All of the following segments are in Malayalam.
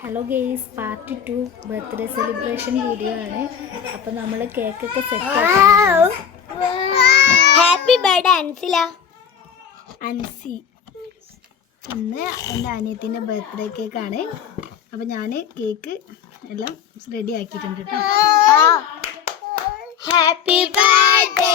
Hello guys part two birthday celebration video ആണ്. അപ്പോൾ നമ്മൾ കേക്കൊക്കെ set happy birthday Ansila. Ansi. ഇന്ന് എന്റെ അനിയത്തിന്റെ ബർത്ത്ഡേ കേക്കാണ് അപ്പോൾ ഞാൻ കേക്ക് എല്ലാം റെഡി ആക്കിയിട്ടുണ്ട് കേട്ടോ. ഹാപ്പി ബർത്ത്ഡേ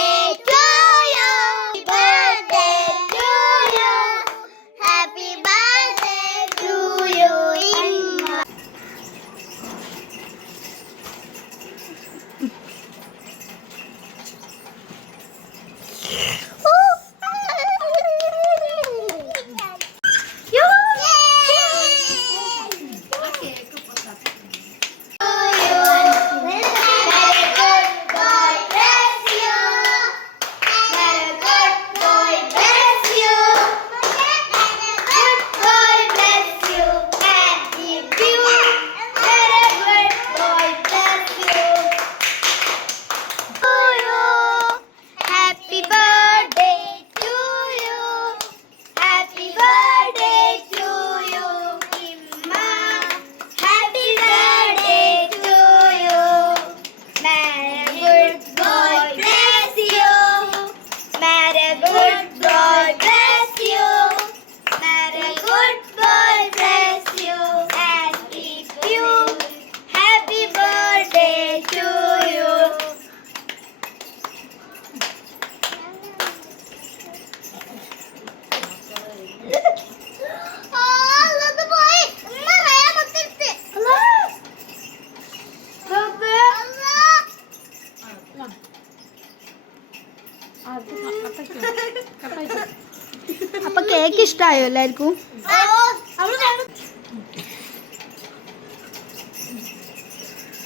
അപ്പോൾ കേക്ക് ഇഷ്ടായോ എല്ലാവർക്കും?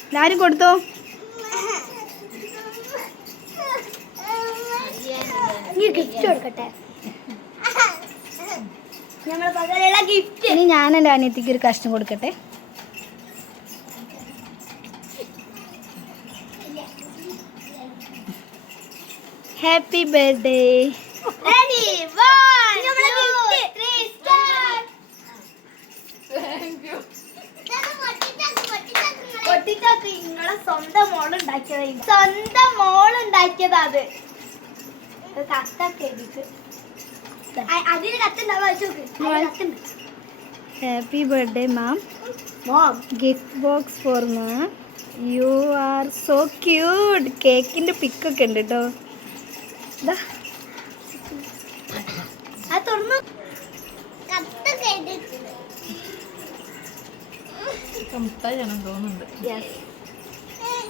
എല്ലാരും കൊടുത്തോ? ഗിഫ്റ്റ് കൊടുക്കട്ടെ. ഇനി ഞാൻ എന്റെ അനിയത്തിക്ക് ഒരു കഷ്ടം കൊടുക്കട്ടെ? Happy birthday Ready? One, two, three, start. പൊട്ടിച്ചാക്ക് നിങ്ങളെ. സ്വന്തം മോൾ ഉണ്ടാക്കിയത് സ്വന്തം മോൾ ഉണ്ടാക്കിയതാ അത് കത്തൊക്കെ അതിന് കത്തുണ്ടാവാ കത്തുണ്ട്. Happy birthday mam mom gift box for mam you are so cute കേക്കിന്റെ പിക്കൊക്കെ ഉണ്ട് കേട്ടോ കത്തൊക്കെ എഴുതിട്ട്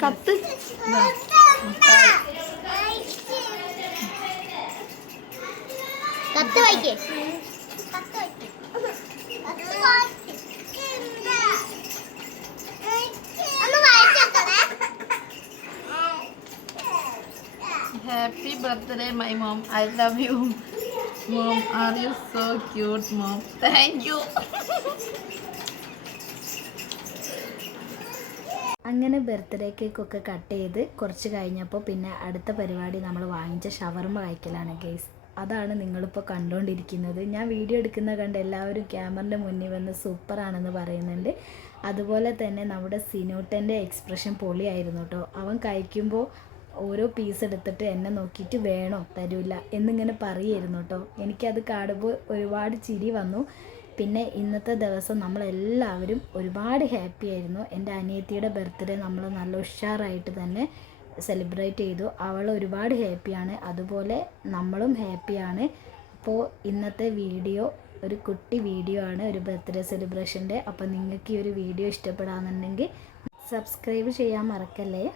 കത്ത് കത്ത് വായിക്കേ. Happy birthday, my mom. I love you. Mom, are you so cute, mom? Thank you. അങ്ങനെ ബർത്ത്ഡേ കേക്കൊക്കെ കട്ട് ചെയ്ത് കുറച്ച് കഴിഞ്ഞപ്പോൾ പിന്നെ അടുത്ത പരിപാടി നമ്മൾ വാങ്ങിച്ച ഷവർമ കഴിക്കലാണ് ഗെയ്സ് അതാണ് നിങ്ങളിപ്പോൾ കണ്ടുകൊണ്ടിരിക്കുന്നത് ഞാൻ വീഡിയോ എടുക്കുന്ന കണ്ട് എല്ലാവരും ക്യാമറിന്റെ മുന്നിൽ വന്ന് സൂപ്പറാണെന്ന് പറയുന്നുണ്ട് അതുപോലെ തന്നെ നമ്മുടെ സിനോട്ടന്റെ എക്സ്പ്രഷൻ പൊളിയായിരുന്നു കേട്ടോ അവൻ കഴിക്കുമ്പോൾ ഓരോ പീസ് എടുത്തിട്ട് എന്നെ നോക്കിയിട്ട് വേണോ തരൂല എന്നിങ്ങനെ പറയായിരുന്നു കേട്ടോ എനിക്കത് കാണുമ്പോൾ ഒരുപാട് ചിരി വന്നു. പിന്നെ ഇന്നത്തെ ദിവസം നമ്മളെല്ലാവരും ഒരുപാട് ഹാപ്പി ആയിരുന്നു. എന്റെ അനിയത്തിയുടെ ബർത്ത്ഡേ നമ്മൾ നല്ല ഉഷാറായിട്ട് തന്നെ സെലിബ്രേറ്റ് ചെയ്തു. അവൾ ഒരുപാട് ഹാപ്പിയാണ് അതുപോലെ നമ്മളും ഹാപ്പിയാണ് അപ്പോൾ ഇന്നത്തെ വീഡിയോ ഒരു കുട്ടി വീഡിയോ ആണ്. ഒരു ബർത്ത്ഡേ സെലിബ്രേഷന്റെ അപ്പോൾ നിങ്ങൾക്ക് ഈ ഒരു വീഡിയോ ഇഷ്ടപ്പെടാമെന്നുണ്ടെങ്കിൽ സബ്സ്ക്രൈബ് ചെയ്യാൻ മറക്കല്ലേ?